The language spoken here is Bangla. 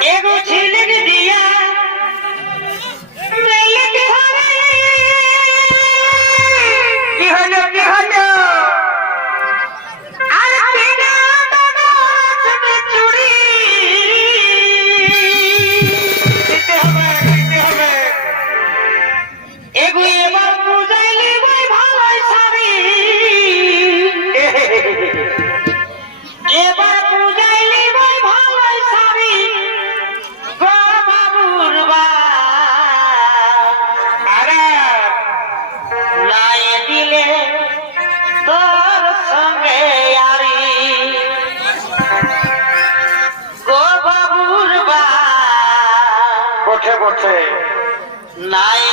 Diego দিলে তোর সঙ্গে আরি গো বাবুর বা বসে বসে নাই